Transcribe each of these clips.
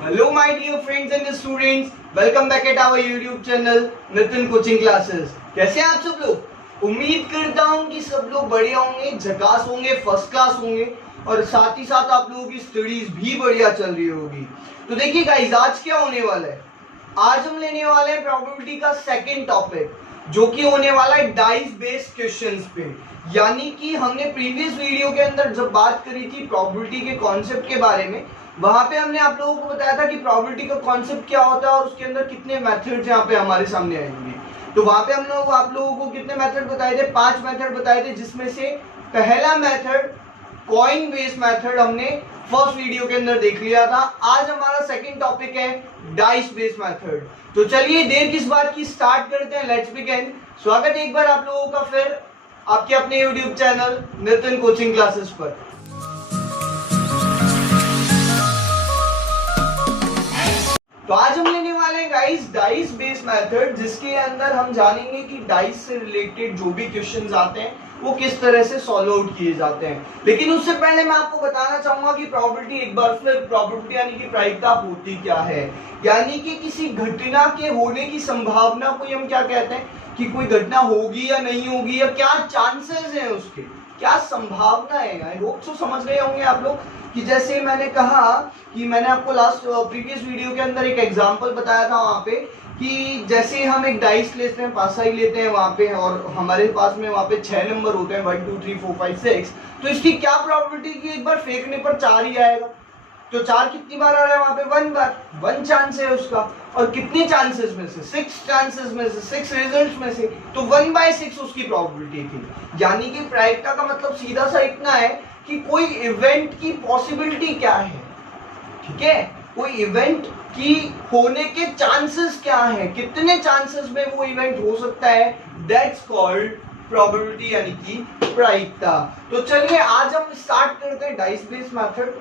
Hello my dear friends and students, welcome back at our YouTube channel Nitin coaching classes. कैसे हैं आप सब लोग? उम्मीद करता हूं कि सब लोग बढ़िया होंगे, झकास होंगे, फर्स्ट क्लास होंगे और साथ ही साथ आप लोगों की स्टडीज भी बढ़िया चल रही होगी। तो देखिए गाइस, आज क्या होने वाला है? आज हम लेने वाले हैं प्रोबेबिलिटी का सेकंड टॉपिक, जो कि होने वाला है डाइस बेस्ड क्वेश्चंस पे। यानी कि हमने प्रीवियस वीडियो के अंदर जब बात करी थी प्रोबेबिलिटी के कॉन्सेप्ट के बारे में, वहां पे हमने आप लोगों को बताया था कि प्रोबेबिलिटी का कॉन्सेप्ट क्या होता है और उसके अंदर कितने मेथड्स यहाँ पे हमारे सामने आएंगे। तो वहां पे हम लोग आप लोगों को कितने मेथड बताए थे? 5 मेथड बताए थे, जिसमें से पहला मेथड कॉइन बेस्ड मेथड हमने फर्स्ट वीडियो के अंदर देख लिया था। आज हमारा सेकंड टॉपिक है डाइस बेस्ड मेथड। तो चलिए देर किस बात की, स्टार्ट करते हैं, लेट्स बिगिन। स्वागत है एक बार आप लोगों का फिर आपके अपने YouTube channel Nitin coaching classes पर। तो आज हम लेने वाले हैं गाइस डाइस बेस्ड मेथड, जिसके अंदर हम जानेंगे कि डाइस से रिलेटेड जो भी क्वेश्चंस आते हैं वो किस तरह से सॉल्व आउट किए जाते हैं। लेकिन उससे पहले मैं आपको बताना चाहूंगा कि प्रोबेबिलिटी, एक बार फिर प्रोबेबिलिटी यानी कि प्रायिकता होती क्या है। यानी कि किसी घटना के होने की संभावना को हम क्या कहते हैं कि कोई घटना होगी या नहीं होगी, या क्या चांसेस हैं उसके, क्या संभावना है। आई होप सो समझ गए होंगे आप लोग कि जैसे मैंने कहा कि मैंने आपको लास्ट प्रीवियस वीडियो के अंदर एक एग्जांपल बताया था वहां पे कि जैसे हम एक डाइस लेते हैं, पासाई लेते हैं वहां पे, और हमारे पास में वहां पे 6 नंबर होते हैं, 1 2 3 4 5 6। तो इसकी क्या प्रोबेबिलिटी कि एक बार फेंकने पर 4 ही आएगा। तो 4 कितनी बार आ रहा है वहां पे? 1 बार, 1 चांस है उसका। और कितने चांसेस में से? 6 चांसेस में से, 6 रिजल्ट्स में से। तो 1/6 उसकी प्रोबेबिलिटी थी। यानी कि प्रायिकता का मतलब सीधा सा इतना है कि कोई इवेंट की पॉसिबिलिटी क्या है, ठीक है, कोई इवेंट की होने के चांसेस क्या है, कितने चांसेस में वो इवेंट हो सकता है, दैट्स कॉल्ड प्रोबेबिलिटी यानी कि प्रायिकता। तो चलिए आज हम स्टार्ट करते हैं डाइस बेस्ड मेथड।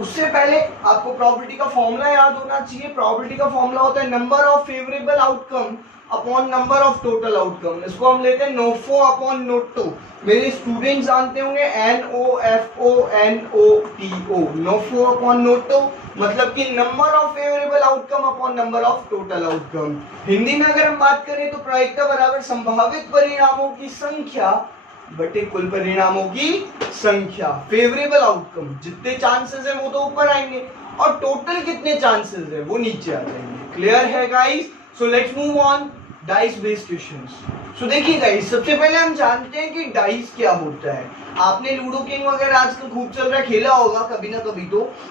उससे पहले आपको प्रोबेबिलिटी का फॉर्मूला याद होना चाहिए। प्रोबेबिलिटी का फॉर्मूला होता है number of favourable outcome upon number of total outcome. इसको हम लेते हैं NOFO अपॉन NOTO। मेरे स्टूडेंट जानते होंगे NOFO NOTO, NOFO upon NOTO मतलब कि number of favourable outcome upon number of total outcome. Hindi में अगर हम बात करें तो प्रायिकता बराबर संभावित परिणामों की संख्या बटे कुल परिणामों की संख्या। फेवरेबल आउटकम जितने चांसेस है वो तो ऊपर आएंगे और टोटल कितने चांसेस है वो नीचे आ जाएंगे। क्लियर है guys? So let's move on dice based questions. So देखिए गाइस, सबसे पहले हम जानते हैं कि डाइस क्या होता है। आपने लूडो किंग वगैरह आजकल खूब चल रहा है, खेला होगा कभी ना कभी।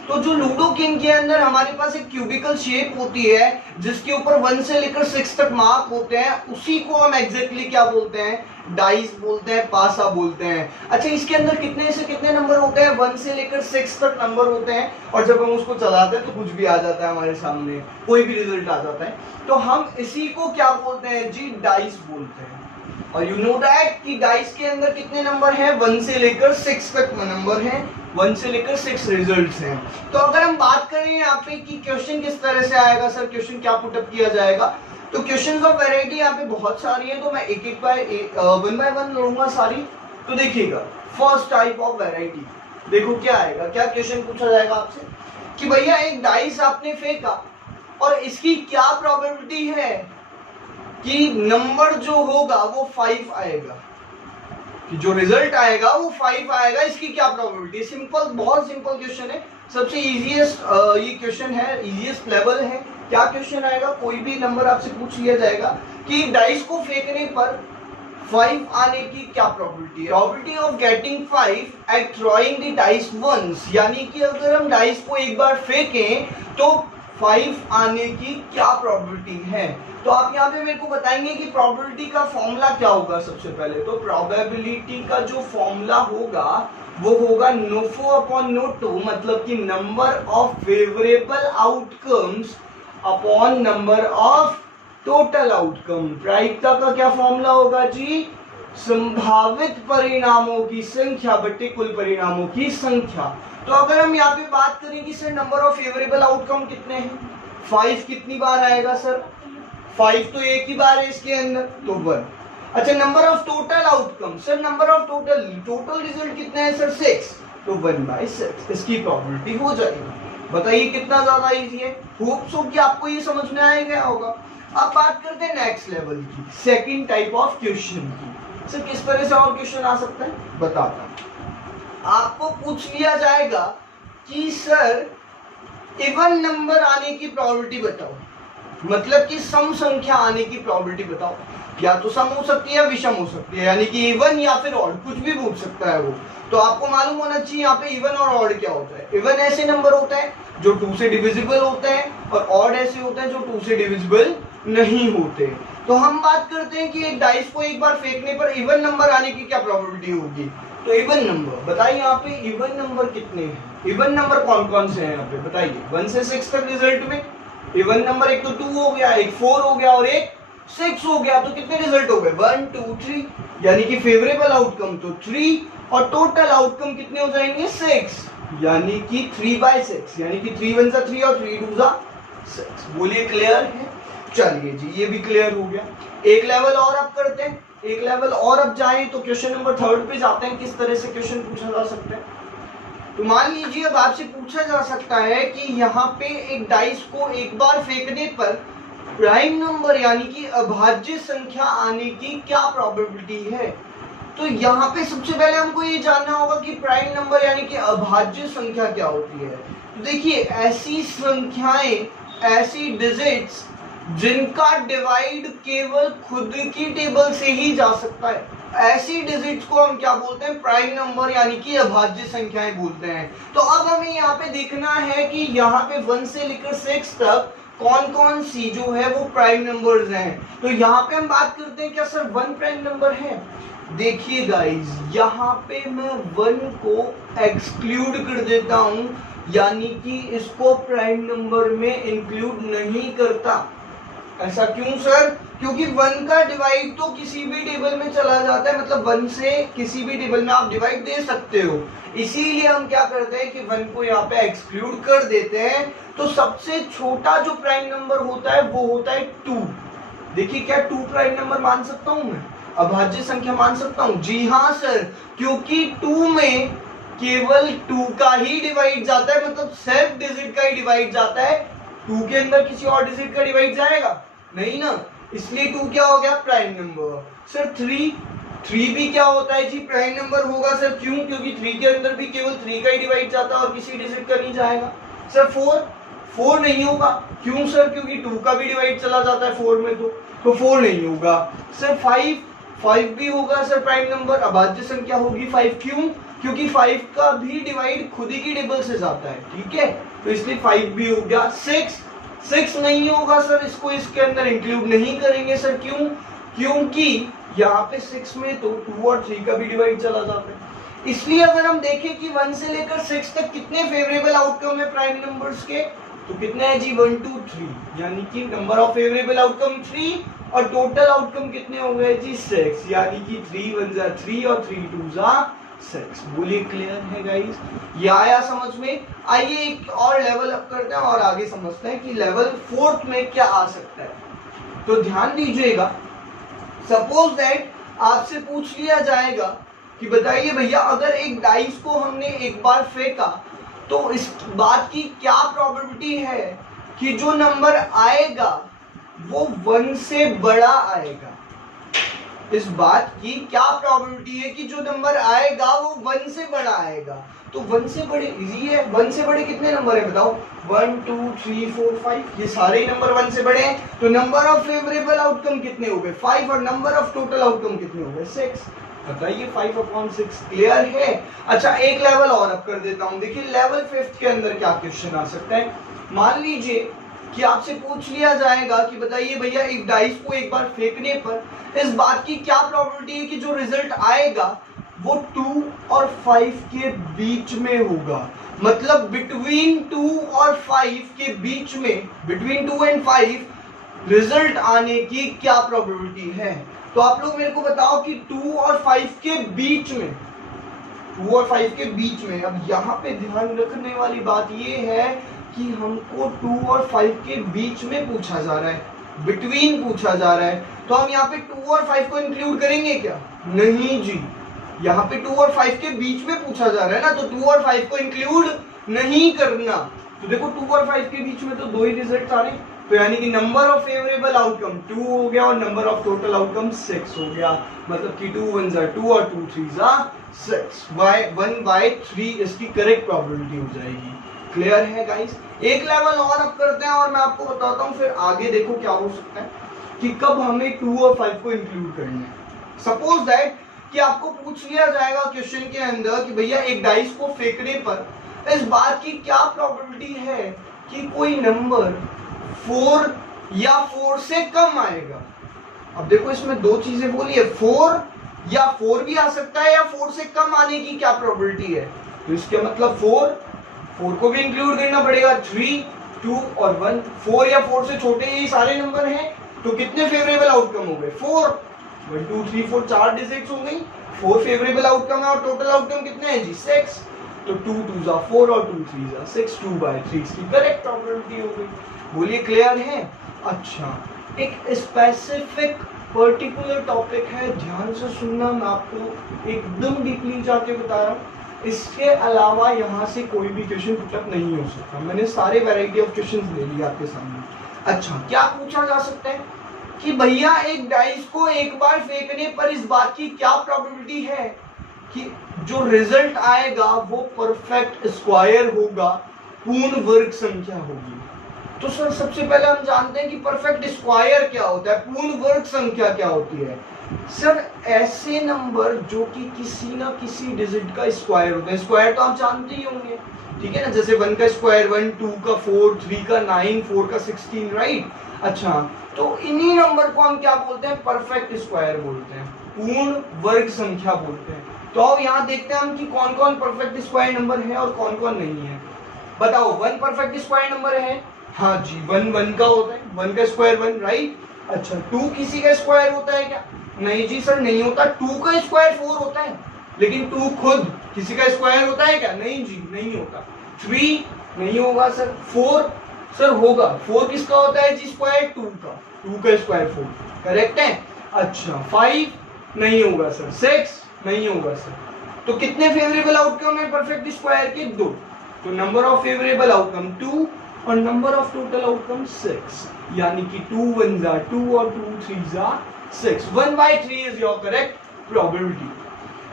तो जो लूडो किंग के अंदर हमारे पास एक क्यूबिकल शेप होती है जिसके ऊपर 1 से लेकर 6 तक मार्क होते हैं, उसी को हम एग्जैक्टली क्या बोलते हैं? डाइस बोलते हैं, पासा बोलते हैं। अच्छा, इसके अंदर कितने से कितने नंबर होते हैं? 1 से लेकर 6 तक नंबर होते हैं, और जब हम उसको चलाते हैं तो कुछ भी आ जाता है हमारे सामने, कोई भी रिजल्ट आ जाता है। तो हम इसी को क्या बोलते हैं जी? डाइस बोलते हैं। और यू नो दैट कि डाइस के अंदर कितने नंबर हैं? 1 से लेकर 6 तक नंबर हैं, 1 से लेकर 6 रिजल्ट्स हैं। तो अगर हम बात करें यहाँ पे कि क्वेश्चन किस तरह से आएगा, सर क्वेश्चन क्या पुटअप किया जाएगा, तो क्वेश्चंस ऑफ वैरायटी यहाँ पे बहुत सारी है, तो मैं एक वन बाय वन लूंगा सारी। तो देखिएगा, फर्स्ट टाइप ऑफ वैरायटी देखो क्या आएगा। क्या क्वेश्चन पूछा जाएगा आपसे कि भैया एक डाइस आपने फेंका और इसकी क्या प्रोबेबिलिटी है कि नंबर जो होगा वो 5 आएगा, कि जो रिजल्ट आएगा वो 5 आएगा, इसकी क्या प्रोबेबिलिटी? सिंपल, बहुत सिंपल क्वेश्चन है, सबसे इजीएस्ट ये क्वेश्चन है, इजीएस्ट लेवल है। क्या क्वेश्चन आएगा? कोई भी नंबर आपसे पूछ लिया जाएगा कि डाइस को फेंकने पर 5 आने की क्या प्रोबेबिलिटी है? Probability of getting 5 at throwing the dice once, यानी कि अगर हम डाइस को एक बार फेंकें तो 5 आने की क्या प्रोबेबिलिटी है। तो आप यहाँ पे मेरे को बताएंगे कि प्रोबेबिलिटी का फॉर्मूला क्या होगा। सबसे पहले तो प्रोबेबिलिटी का जो फॉर्मूला होगा वो होगा NOFO अपॉन NOTO, मतलब कि number of favourable outcomes upon number of total outcome. प्रायिकता का क्या फॉर्मूला होगा जी? संभावित परिणामों की संख्या बटे कुल परिणामों की संख्या। तो अगर हम यहाँ पे बात करें कि sir number of favourable outcome कितने हैं, 5 कितनी बार आएगा सर? 5 तो एक ही बार है इसके अंदर, तो 1। अच्छा, number of total outcome, sir number of total result कितने हैं सर? 6, तो 1/6 इसकी प्रोबेबिलिटी हो जाएगी। बताइए कितना ज्यादा इजी है। होप सो कि आपको ये समझ में आ गया होगा। अब बात करते हैं नेक्स्ट लेवल की, सेकंड टाइप ऑफ क्वेश्चन की। सर किस तरह से और क्वेश्चन आ सकता है बताता हूं। आपको पूछ लिया जाएगा कि सर इवन नंबर आने की प्रोबेबिलिटी बताओ, मतलब कि सम संख्या आने की प्रोबेबिलिटी बताओ। या तो सम हो सकती है या विषम हो सकती है, यानी कि इवन या फिर ऑड, कुछ भी पूछ सकता है वो। तो आपको मालूम होना चाहिए यहाँ पे इवन और ऑड क्या होता है। इवन ऐसे नंबर होता है जो 2 से डिविजिबल होते हैं और ऑड ऐसे होते हैं जो 2 से डिविजिबल नहीं होते। तो हम बात करते हैं कि एक डाइस को एक बार फेंकने पर इवन नंबर आने की क्या प्रोबेबिलिटी होगी। तो इवन नंबर बताइए यहाँ पे इवन नंबर कितने हैं, इवन नंबर कौन कौन से हैं यहाँ पे बताइए। 1 से 6 तक रिजल्ट में इवन नंबर एक तो 2 हो गया, एक 4 हो गया और एक 6 हो गया। तो कितने रिजल्ट हो गए 1 2 3, यानी कि फेवरेबल आउटकम तो 3 और टोटल आउटकम कितने हो जाएंगे 6, यानी कि 3/6, यानी कि 3 1 3 और 3 2 6। बोलिए क्लियर है। चलिए जी ये भी क्लियर हो गया। एक लेवल और अप करते हैं, एक लेवल और अप जाएं तो क्वेश्चन नंबर 3 पे जाते हैं। किस तरह से क्वेश्चन पूछा जा सकता है, तो मान लीजिए अब आपसे पूछा जा सकता है कि यहाँ पे एक डाइस को एक बार फेंकने पर प्राइम नंबर यानी कि अभाज्य संख्या आने की क्या प्रोबेबिलिटी है। तो यहाँ पे सबसे पहले हमको ये जानना होगा कि प्राइम नंबर यानी कि अभाज्य संख्या क्या होती है। तो देखिए ऐसी संख्याएं, ऐसी डिजिट्स जिनका डिवाइड केवल खुद की टेबल से ही जा सकता है, ऐसी डिजिट्स को हम क्या बोलते हैं प्राइम नंबर यानी कि अभाज्य संख्याएं बोलते हैं। तो अब हमें यहाँ पे देखना है कि यहाँ पे 1 से लेकर 6 तक कौन कौन सी जो है वो प्राइम नंबर्स हैं। तो यहाँ पे हम बात करते हैं क्या सर 1 प्राइम नंबर है। देखिए गाइस यहाँ पे मैं 1 को एक्सक्लूड कर देता हूं, यानी कि इसको प्राइम नंबर में इंक्लूड नहीं करता। ऐसा क्यों सर, क्योंकि 1 का डिवाइड तो किसी भी टेबल में चला जाता है, मतलब 1 से किसी भी टेबल में आप डिवाइड दे सकते हो। इसीलिए हम क्या करते हैं कि 1 को यहाँ पे एक्सक्लूड कर देते हैं। तो सबसे छोटा जो प्राइम नंबर होता है वो होता है 2। देखिए क्या 2 प्राइम नंबर मान सकता हूं मैं, अभाज्य संख्या मान सकता हूं। जी हाँ सर, क्योंकि 2 में केवल 2 का ही डिवाइड जाता है, मतलब सेल्फ डिजिट का ही डिवाइड जाता है। 2 के अंदर किसी और डिजिट का डिवाइड जाएगा नहीं ना, इसलिए 2 क्या हो गया प्राइम नंबर। सर 3 भी क्या होता है जी प्राइम नंबर होगा सर, क्यों, क्योंकि 3 के अंदर भी केवल 3 का ही डिवाइड जाता है और किसी डिजिट का नहीं जाएगा। सर 4 नहीं होगा, क्यों सर, क्योंकि 2 का भी डिवाइड चला जाता है 4 में, तो 4 नहीं होगा। सर 5 भी होगा सर प्राइम नंबर, अभाज्य संख्या होगी 5, क्यों, क्योंकि 5 का भी डिवाइड खुद ही की टेबल से जाता है, ठीक है, तो इसलिए 5 भी हो गया। 6 नहीं होगा सर, इसको इसके अंदर इंक्लूड नहीं करेंगे सर, क्यों, क्योंकि यहाँ पे 6 में तो 2 और 3 का भी डिवाइड चला जाता है। इसलिए अगर हम देखें कि 1 से लेकर 6 तक कितने फेवरेबल आउटकम है प्राइम नंबर्स के, तो कितने हैं जी 1 2 3, यानी कि नंबर ऑफ फेवरेबल आउटकम 3 और टोटल आउटकम कितने हो गए जी 6, यानी कि 3 1 3 और 3 2 6। बोलिए क्लियर है गाइस, ये आया समझ में। आइए एक और लेवल अप करते हैं और आगे समझते हैं कि लेवल 4 में क्या आ सकता है। तो ध्यान दीजिएगा, सपोज दैट आपसे पूछ लिया जाएगा कि बताइए भैया अगर एक डाइस को हमने एक बार फेंका तो इस बात की क्या प्रोबेबिलिटी है कि जो नंबर आएगा वो 1 से बड़ा आएगा। इस बात की क्या प्रोबेबिलिटी है कि जो नंबर आएगा वो 1 से बड़ा आएगा। तो 1 से बड़े इजी है, 1 से बड़े कितने नंबर है बताओ, 1 2 3 4 5, ये सारे ही नंबर 1 से बड़े हैं। तो नंबर ऑफ फेवरेबल आउटकम कितने हो गए 5 और नंबर ऑफ टोटल आउटकम कितने हो गए 6। बताइए 5/6 क्लियर है। अच्छा एक लेवल और अप कर देता हूं, देखिए लेवल 5 के अंदर क्या क्वेश्चन आ सकता है। मान लीजिए कि आपसे पूछ लिया जाएगा कि बताइए भैया एक डाइस को एक बार फेंकने पर इस बात की क्या प्रोबेबिलिटी है कि जो रिजल्ट आएगा वो 2 और 5 के बीच में होगा, मतलब बिटवीन 2 और 5 के बीच में, बिटवीन 2 एंड 5 रिजल्ट आने की क्या प्रोबेबिलिटी है। तो आप लोग मेरे को बताओ कि 2 और 5 के बीच में, 2 और 5 के बीच में। अब यहाँ पे ध्यान रखने वाली बात ये है कि हमको 2 और 5 के बीच में पूछा जा रहा है, बिटवीन पूछा जा रहा है। तो हम यहाँ पे 2 और 5 को इंक्लूड करेंगे क्या, नहीं जी, यहाँ पे 2 और 5 के बीच में पूछा जा रहा है ना, तो 2 और 5 को इंक्लूड नहीं करना। तो देखो 2 और 5 के बीच में तो 2 ही रिजल्ट आ रहे हैं, तो यानी कि नंबर ऑफ फेवरेबल आउटकम 2 हो गया और नंबर ऑफ टोटल आउटकम 6 हो गया, मतलब कि 2 1 जा 2 और 2 3 जा 6, 1/3 इसकी करेक्ट प्रोबेबिलिटी हो जाएगी। क्लियर है गाइस? एक लेवल और अप करते हैं और मैं आपको बताता हूँ फिर आगे देखो क्या हो सकता है कि कब हमें 2 और 5 को इंक्लूड करना है। सपोज दैट कि आपको पूछ लिया जाएगा क्वेश्चन के अंदर कि भैया एक डाइस को फेंकने पर इस बात की क्या प्रोबेबिलिटी है कि कोई नंबर 4 या 4 से कम आएगा। अब देखो इसमें दो चीजें बोली है, 4 या 4 भी आ सकता है या 4 से कम आने की क्या प्रोबेबिलिटी है, तो इसके मतलब 4 को भी इंक्लूड करना पड़ेगा, 3 2 और 1, 4 या 4 से छोटे ये सारे नंबर हैं, तो कितने फेवरेबल आउटकम हो गए 4, 1 2 3 4 4 डिजिट्स हो गई, 4 फेवरेबल आउटकम है और टोटल आउटकम कितने हैं जी 6, तो 2 2 जा 4 और 2 3 जा 6, 2/3 इसकी करेक्ट प्रोबेबिलिटी हो गई। बोलिए क्लियर है? अच्छा, एक स्पेसिफिक पर्टिकुलर टॉपिक है, ध्यान से सुनना, मैं आपको एकदम डीपली जाके बता रहा हूँ, इसके अलावा यहाँ से कोई भी क्वेश्चन पुटअप नहीं हो सकता। मैंने सारे वैरायटी ऑफ क्वेश्चन ले लिए आपके सामने। अच्छा, क्या पूछा जा सकता है कि भैया एक डाइस को एक बार फेंकने पर इस बात की क्या प्रोबेबिलिटी है कि जो रिजल्ट आएगा वो परफेक्ट स्क्वायर होगा, पूर्ण वर्ग संख्या होगी। तो सर सबसे पहले हम जानते हैं कि परफेक्ट स्क्वायर क्या होता है, पूर्ण वर्ग संख्या क्या होती है। सर ऐसे नंबर जो कि किसी ना किसी डिजिट का स्क्वायर होता है, स्क्वायर तो आप जानते ही होंगे, ठीक है ना, जैसे 1 का स्क्वायर 1, 2 का 4, 3 का 9, 4 का 16, राइट। अच्छा, तो इन्हीं नंबर को हम क्या बोलते हैं, परफेक्ट स्क्वायर बोलते हैं, पूर्ण वर्ग संख्या बोलते हैं। तो अब यहाँ देखते हैं हम कि कौन कौन परफेक्ट स्क्वायर नंबर है और कौन कौन नहीं है। बताओ, 1 परफेक्ट स्क्वायर नंबर है, हाँ जी, 1 का होता है, 1 का स्क्वायर 1, राइट। अच्छा, 2 किसी का स्क्वायर होता है क्या? नहीं जी सर, नहीं होता। 2 का स्क्वायर 4 होता है, लेकिन 2 खुद किसी का स्क्वायर होता है क्या? नहीं जी, नहीं होता। 3 नहीं होगा सर। 4 सर होगा, 4 किसका होता है जी स्क्वायर? 2 का स्क्वायर 4, करेक्ट है। अच्छा, 5 नहीं होगा सर। 6 नहीं होगा सर। तो कितने फेवरेबल आउटकम है परफेक्ट स्क्वायर के? 2। तो नंबर ऑफ फेवरेबल आउटकम 2 और नंबर ऑफ टोटल आउटकम 6, यानी कि 2 1 जा 2 और 2 3 जा 6, 1/3 इज योर करेक्ट प्रोबेबिलिटी।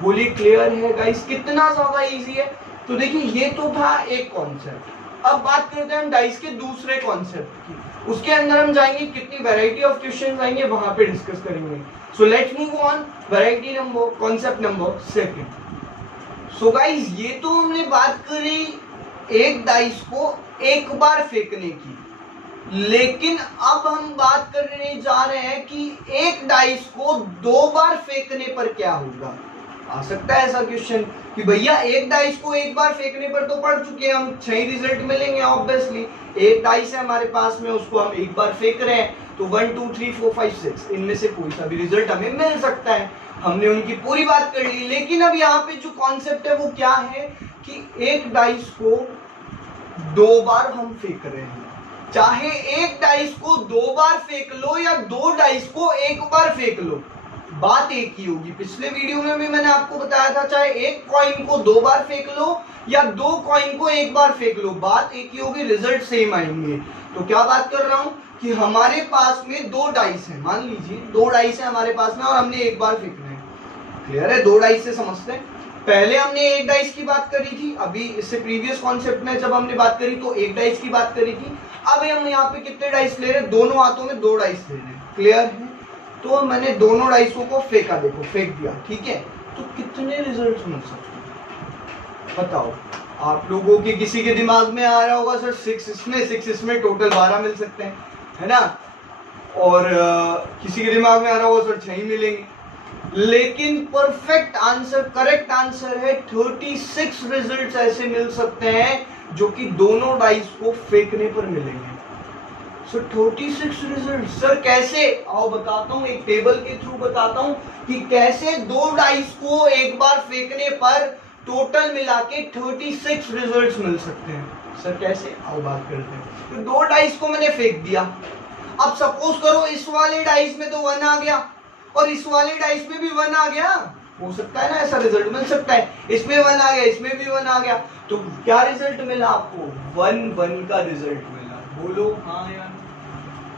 बोलिए क्लियर है गाइस? कितना ज्यादा इजी है। तो देखिए, ये तो था एक कॉन्सेप्ट। अब बात करते हैं हम डाइस के दूसरे कॉन्सेप्ट की। उसके अंदर हम जाएंगे, कितनी वैरायटी ऑफ क्वेश्चन आएंगे वहां पे डिस्कस करेंगे। सो let's move on, variety number, concept number 2। So guys, ये तो हमने बात करी एक डाइस को एक बार फेंकने की, लेकिन अब हम बात करने जा रहे हैं कि एक डाइस को 2 बार फेंकने पर क्या होगा। आ सकता है ऐसा क्वेश्चन कि भैया एक डाइस को एक बार फेंकने पर तो पढ़ चुके हैं हम, 6 रिजल्ट मिलेंगे ऑब्वियसली। एक डाइस है हमारे पास में, उसको हम एक बार फेंक रहे हैं, तो 1 2 3 4 5 6 इनमें से कोई सा भी रिजल्ट हमें मिल सकता है। हमने उनकी पूरी बात कर ली, लेकिन अब यहाँ पे जो कॉन्सेप्ट है वो क्या है कि एक डाइस को 2 बार हम फेंक रहे हैं। चाहे एक डाइस को 2 बार फेंक लो या 2 डाइस को एक बार फेंक लो, बात एक ही होगी। पिछले वीडियो में भी मैंने आपको बताया था, चाहे एक कॉइन को 2 बार फेंक लो या 2 कॉइन को एक बार फेंक लो, बात एक ही होगी, रिजल्ट सेम आएंगे। तो क्या बात कर रहा हूं कि हमारे पास में 2 डाइस है, मान लीजिए 2 डाइस है हमारे पास में और हमने एक बार फेंकना है। क्लियर है? 2 डाइस से समझते हैं। पहले हमने एक डाइस की बात करी थी, अभी इससे प्रीवियस कॉन्सेप्ट में जब हमने बात करी तो एक डाइस की बात करी थी। अब हम यहाँ पे कितने डाइस ले रहे हैं? दोनों हाथों में 2 डाइस ले रहे हैं। क्लियर है? तो मैंने दोनों डाइसों को फेंका, देखो फेंक दिया, ठीक है। तो कितने रिजल्ट मिल सकते हैं बताओ? आप लोगों के किसी के दिमाग में आ रहा होगा सर 6 इसमें टोटल 12 मिल सकते हैं, है ना। और किसी के दिमाग में आ रहा होगा सर 6 ही मिलेंगे, लेकिन परफेक्ट आंसर, करेक्ट आंसर है 36 रिजल्ट्स ऐसे मिल सकते हैं जो कि दोनों डाइस को फेंकने पर मिलेंगे। सर 36 रिजल्ट, सर कैसे? आओ बताता हूँ, एक टेबल के थ्रू बताता हूँ कि कैसे 2 डाइस को एक बार फेंकने पर टोटल मिला के 36 रिजल्ट्स मिल सकते हैं। सर कैसे? आओ बात करते हैं। तो 2 डाइस को मैंने फेंक दिया। अब सपोज करो इस वाले डाइस में तो 1 आ गया और इस वाले डाइस में भी 1 आ गया, हो सकता है ना, ऐसा रिजल्ट मिल सकता है। इसमें 1 आ गया, इसमें भी 1 आ गया, तो क्या रिजल्ट मिला आपको? 1 1 का रिजल्ट मिला। बोलो हाँ या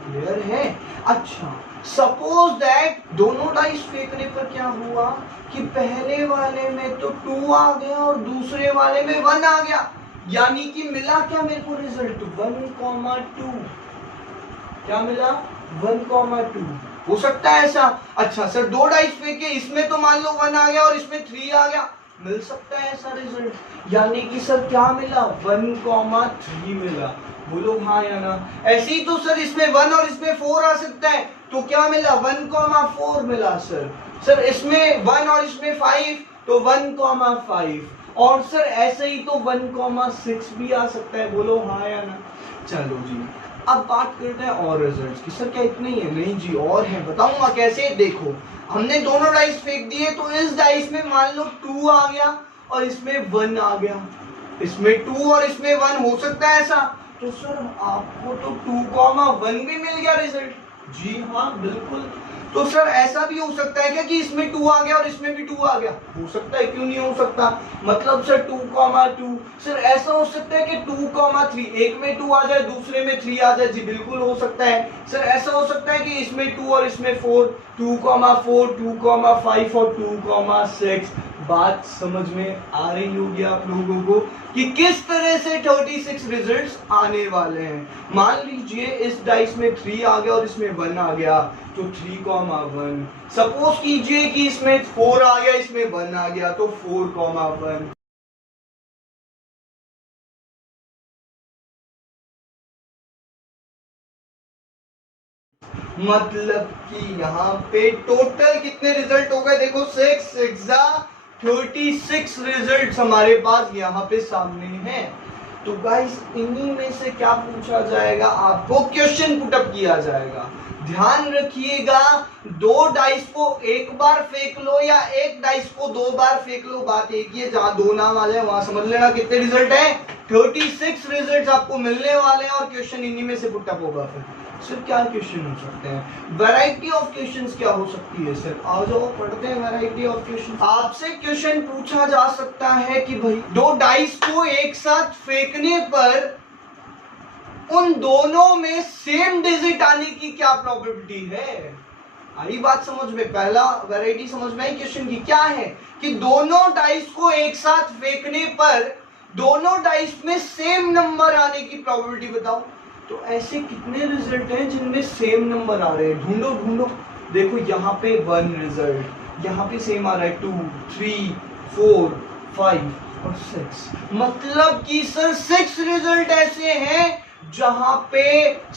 क्लियर है? अच्छा, सपोज दैट दोनों डाइस फेंकने पर क्या हुआ कि पहले वाले में तो 2 आ गया और दूसरे वाले में 1 आ गया, यानी कि मिला क्या मेरे को रिजल्ट? 1,2। क्या मिला? 1,2। हो सकता है ऐसा? अच्छा सर, 2 डाइस फेंके, इसमें तो मान लो 1 आ गया और इसमें 3 आ गया, मिल सकता है ऐसा रिजल्ट? यानी कि सर क्या मिला? 1,3 मिला। बोलो हाँ या ना? ऐसे ही तो सर इसमें 1 और इसमें 4 आ सकता है, तो क्या मिला? 1,4 मिला सर। सर इसमें 1 और इसमें 5, तो 1,5। और सर ऐसे ही तो 1,6 भी आ सकता है। बोलो हाँ या ना? चलो जी, अब बात करते हैं और रिजल्ट्स की। सर क्या इतने ही है? नहीं जी, और है, बताऊंगा कैसे। देखो, हमने दोनों डाइस फेंक दिए, तो इस डाइस में मान लो 2 आ गया और इसमें 1 आ गया, इसमें 2 और इसमें 1, हो सकता है ऐसा? तो सर आपको तो 2,1 भी मिल गया रिजल्ट। जी हाँ बिल्कुल। तो सर ऐसा भी हो सकता है क्या कि इसमें 2 आ गया और इसमें भी 2 आ गया? हो सकता है, क्यों नहीं हो सकता? मतलब सर 2,2। सर ऐसा हो सकता है कि 2,3, एक में 2 आ जाए, दूसरे में 3 आ जाए? जी बिल्कुल हो सकता है। सर ऐसा हो सकता है कि इसमें 2 और इसमें 4, 2,4, 2,5 और 2,6। बात समझ में आ रही होगी आप लोगों को कि किस तरह से 36 रिजल्ट्स आने वाले हैं। मान लीजिए इस डाइस में 3 आ गया और इसमें 1 आ गया, तो 3,1। सपोज कीजिए कि इसमें 4 आ गया, इसमें 1 आ गया, तो 4,1। मतलब कि यहाँ पे टोटल कितने रिजल्ट हो गए? देखो 6 6 36 रिजल्ट्स हमारे पास यहाँ पे सामने हैं। तो गाइस इन्हीं में से क्या पूछा जाएगा? आपको क्वेश्चन पुटअप किया जाएगा। ध्यान रखिएगा, 2 डाइस को एक बार फेंक लो या एक डाइस को 2 बार फेंक लो, बात एक ही है। जहां 2 नाम आ जाए वहां समझ लेना कितने रिजल्ट है? 36 रिजल्ट आपको मिलने वाले हैं और क्वेश्चन इन्हीं में से पुटअप होगा। फिर सर क्या क्वेश्चन हो सकते हैं? वैरायटी ऑफ क्वेश्चंस क्या हो सकती है? सर आओ जाओ पढ़ते हैं वैरायटी ऑफ क्वेश्चन। आपसे क्वेश्चन पूछा जा सकता है कि भाई 2 डाइस को एक साथ फेंकने पर उन दोनों में सेम डिजिट आने की क्या प्रोबेबिलिटी है? आई बात समझ में? पहला वैरायटी समझ में आई क्वेश्चन की? क्या है कि दोनों डाइस को एक साथ फेंकने पर दोनों डाइस में सेम नंबर आने की प्रोबेबिलिटी बताओ। तो ऐसे कितने रिजल्ट हैं जिनमें सेम नंबर आ रहे हैं? ढूंढो ढूंढो। देखो यहाँ पे 1 रिजल्ट, यहाँ पे सेम आ रहा है 2, 3, 4, 5 और 6। मतलब कि सर 6 रिजल्ट ऐसे हैं जहां पे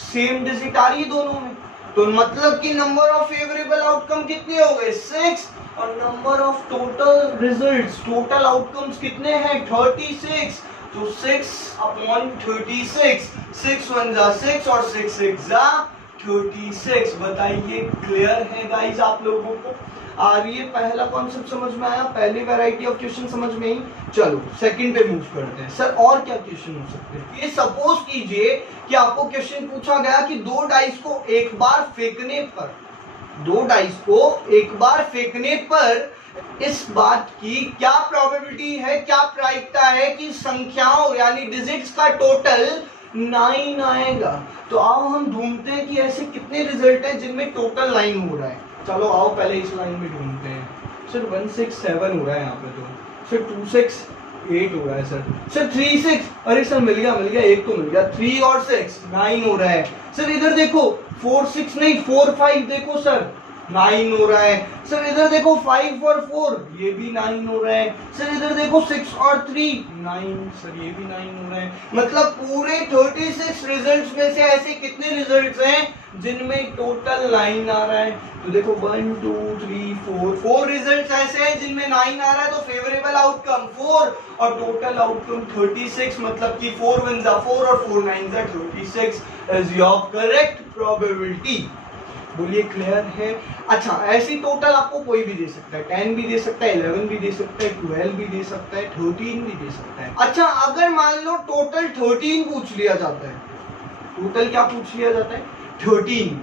सेम डिजिट आ रही है दोनों में। तो मतलब कि नंबर ऑफ फेवरेबल आउटकम कितने हो गए? 6। और number of total results, total outcomes कितने हैं? 36। तो 6/36, 6 1 जा 6 और 6 6 जा 36। बताइए क्लियर है गाइस आप लोगों को? आ रही है? पहला कॉन्सेप्ट समझ में आया, पहली वैरायटी ऑफ क्वेश्चन समझ में आई। चलो सेकंड पे मूव करते हैं। सर और क्या क्वेश्चन हो सकते हैं? ये सपोज कीजिए कि आपको क्वेश्चन पूछा गया कि 2 डाइस को एक बार फेंकने पर, 2 डाइस को एक बार फेंकने पर इस बात की क्या प्रोबेबिलिटी है, क्या प्रायिकता है कि संख्याओं यानी डिजिट्स का टोटल 9 आएगा। तो आओ हम ढूंढते हैं कि ऐसे कितने रिजल्ट हैं जिनमें टोटल 9 हो रहा है। चलो आओ पहले इस लाइन में ढूंढते हैं। सर 1 6 7 हो रहा है यहाँ पे, तो सर 2 6 8 हो रहा है। सर 3 6, अरे सर मिल गया, एक तो मिल गया। 3 और 6 9 हो रहा है। सर इधर देखो 4 6 नहीं 4 5, देखो सर 9 हो रहा है। सर इधर देखो 5 और 4, ये भी 9 हो रहा है। सर इधर देखो 6 और 3 9, सर ये भी 9 हो रहा है। मतलब पूरे 36 रिजल्ट्स में से ऐसे कितने रिजल्ट्स हैं जिनमें टोटल 9 आ रहा है? तो देखो 1 2 3 4 रिजल्ट्स ऐसे हैं जिनमें 9 आ रहा है। तो फेवरेबल आउटकम 4 और टोटल आउटकम 36। मतलब कि 4 1 जा 4 और 4 9 जा 36 इज योर करेक्ट प्रोबेबिलिटी। बोलिए क्लियर है? अच्छा ऐसी टोटल आपको कोई भी दे सकता है, 10 भी दे सकता है, 11 भी दे सकता है, 12 भी दे सकता है, 13 भी दे सकता है। अच्छा अगर मान लो टोटल 13 पूछ लिया जाता है, टोटल क्या पूछ लिया जाता है? 13।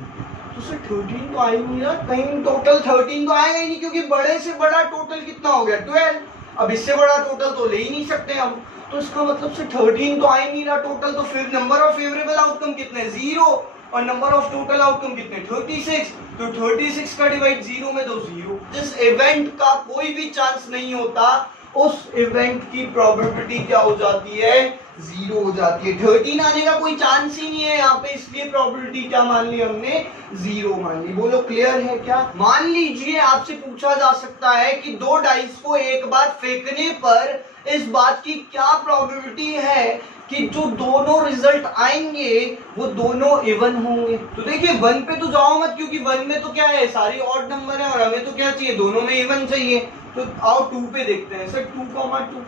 तो सर 13 तो आ ही नहीं रहा, कहीं टोटल 13 तो आएगा ही नहीं, क्योंकि बड़े से बड़ा टोटल कितना हो गया 12। अब इससे बड़ा टोटल तो ले ही नहीं सकते हम, तो इसका मतलब से 13 तो आ ही नहीं रहा टोटल। तो फिर नंबर ऑफ फेवरेबल आउटकम कितने, 0, और नंबर ऑफ टोटल आउटकम कितने 36। तो 36 का डिवाइड 0 में दो 0। जिस इवेंट का कोई भी चांस नहीं होता उस इवेंट की प्रोबेबिलिटी क्या हो जाती है, 0 हो जाती है। 13 आने का कोई चांस ही नहीं है यहाँ पे, इसलिए प्रोबेबिलिटी क्या मान ली हमने, 0 मान ली। बोलो क्लियर है क्या। मान लीजिए आपसे पूछा जा सकता है कि दो डाइस को एक बार फेंकने पर इस बात की क्या प्रोबेबिलिटी है कि जो दोनों रिजल्ट आएंगे वो दोनों इवन होंगे। तो देखिए 1 पे तो जाओ मत, क्योंकि 1 में तो क्या है, सारी ऑड नंबर है और हमें तो क्या चाहिए, दोनों में इवन चाहिए। तो आओ 2 पे देखते हैं। सर 2,2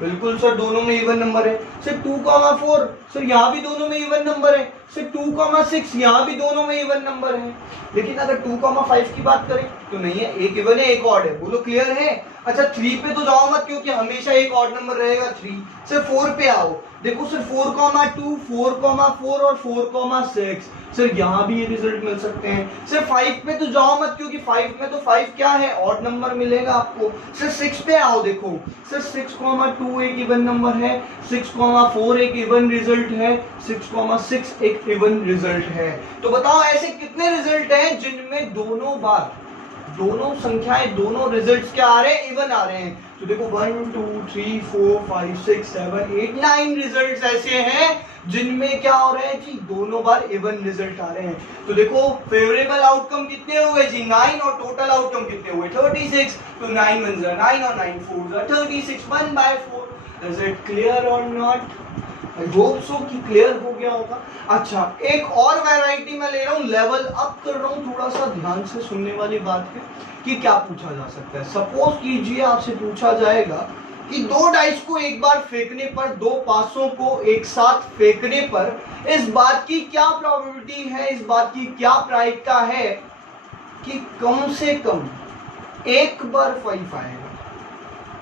बिल्कुल सर दोनों में इवन नंबर है। सर 2,4 सर यहाँ भी दोनों में इवन नंबर है। सर 2,6 यहाँ भी दोनों में इवन नंबर है। लेकिन अगर 2,5 की बात करें तो नहीं है, एक इवन है एक ऑड है। बोलो क्लियर है। अच्छा 3 पे तो जाओ मत, क्योंकि हमेशा एक ऑड नंबर रहेगा 3। सर 4 पे आओ, देखो सर 4,2 4,4 और 4,6 सर यहाँ भी ये रिजल्ट मिल सकते हैं। सर 5 पे तो जाओ मत, क्योंकि 5 में तो 5 क्या है, ऑड नंबर मिलेगा आपको। सर 6 पे आओ, देखो सर 6,2 एक इवन नंबर है, 6,4 एक इवन रिजल्ट है, 6,6 एक इवन रिजल्ट है। तो बताओ ऐसे कितने रिजल्ट हैं जिनमें दोनों बार दोनों संख्याएं दोनों रिजल्ट्स क्या आ रहे हैं, इवन आ रहे हैं। तो देखो 1 2 3 4 5 6 7 8 9 रिजल्ट्स ऐसे हैं जिनमें क्या हो रहा है जी, दोनों बार इवन रिजल्ट आ रहे हैं। तो देखो फेवरेबल आउटकम कितने हुए जी, 9, और टोटल आउटकम कितने हुए 36। तो 9 1 9 और 9 4 36, 1/4। इज इट क्लियर और नॉट। आई होप सो कि क्लियर हो गया होगा। अच्छा एक और वैरायटी मैं ले रहा हूँ, लेवल अप कर रहा हूँ, थोड़ा सा ध्यान से सुनने वाली बात है कि क्या पूछा जा सकता है। सपोज कीजिए आपसे पूछा जाएगा कि दो डाइस को एक बार फेंकने पर, दो पासों को एक साथ फेंकने पर इस बात की क्या प्रोबेबिलिटी है, इस बात की क्या प्रायिकता है कि कम से कम एक बार 5 आएगा।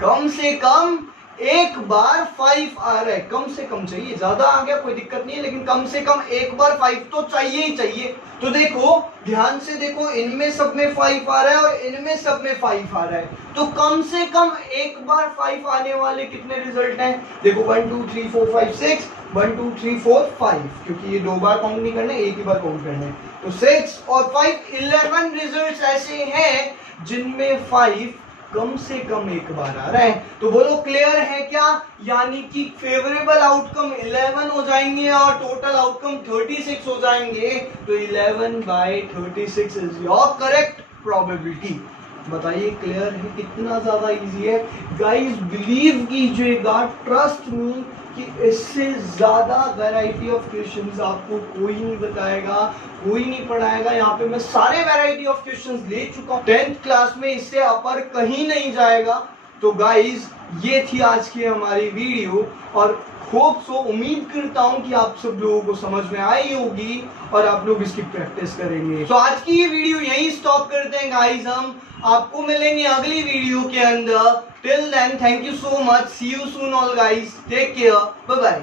कम से कम एक बार 5 आ रहा है, कम से कम चाहिए, ज्यादा आ गया कोई दिक्कत नहीं है, लेकिन कम से कम एक बार 5 तो चाहिए ही चाहिए। तो देखो ध्यान से देखो, इनमें सब में 5 आ रहा है और इनमें सब में 5 आ रहा है, तो कम से कम एक बार 5 आने वाले कितने रिजल्ट हैं, देखो 1 2 3 4 5 6, 1 2 3 4 5, क्योंकि ये दो बार काउंट नहीं करना, एक ही बार काउंट करना है। तो 6 और 5 11 रिजल्ट ऐसे हैं जिनमें 5 कम से कम एक बार आ रहा है। तो बोलो क्लियर है क्या, यानी कि फेवरेबल आउटकम 11 हो जाएंगे और टोटल आउटकम 36 हो जाएंगे। तो 11/36 इज योर करेक्ट प्रोबेबिलिटी। बताइए क्लियर है, कितना ज्यादा इजी है गाइस, बिलीव कीजिएगा, ट्रस्ट मी कि इससे ज्यादा वैरायटी ऑफ क्वेश्चंस आपको कोई नहीं बताएगा, कोई नहीं पढ़ाएगा। यहाँ पे मैं सारे वैरायटी ऑफ क्वेश्चंस ले चुका हूँ 10th क्लास में, इससे अपर कहीं नहीं जाएगा। तो गाइस ये थी आज की हमारी वीडियो, और होप सो उम्मीद करता हूँ कि आप सब लोगों को समझ में आई होगी और आप लोग इसकी प्रैक्टिस करेंगे। तो आज की ये वीडियो यही स्टॉप करते हैं गाइस, हम आपको मिलेंगे अगली वीडियो के अंदर। Till then thank you so much, see you soon all guys, take care, bye bye.